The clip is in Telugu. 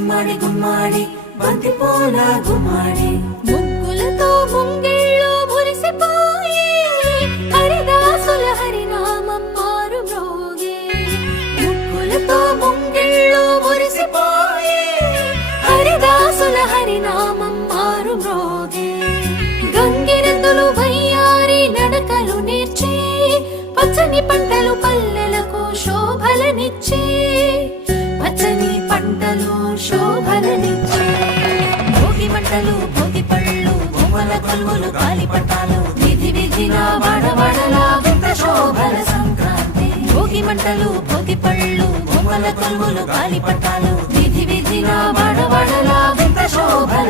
గుమ్మడి గుమ్మడి బంతి పూల గుమ్మడి ముగ్గులతో ముంగిళ్ళు మురిసిపోయి హరిదాసుల హరినామం మారు మ్రోగే. ముగ్గులతో ముంగిళ్ళు మురిసిపోయి హరిదాసుల హరినామం మారు మ్రోగే. గంగిరెద్దులు వయ్యారి నడకలు నేర్చి పచ్చని పంటలు పల్లెలకు శోభలనిచ్చి పచ్చని పంటలు శోభలనిచ్చి భోగి మంటలు భోగి పళ్ళు బొమ్మల కొలువులు గాలిపటాలు విధి విధిన వాడవాడలా వింత శోభల సంక్రాంతి. భోగి మంటలు భోగి పళ్ళు బొమ్మల కొలువులు గాలిపటాలు విధి విధిన వాడవాడలా వింత శోభల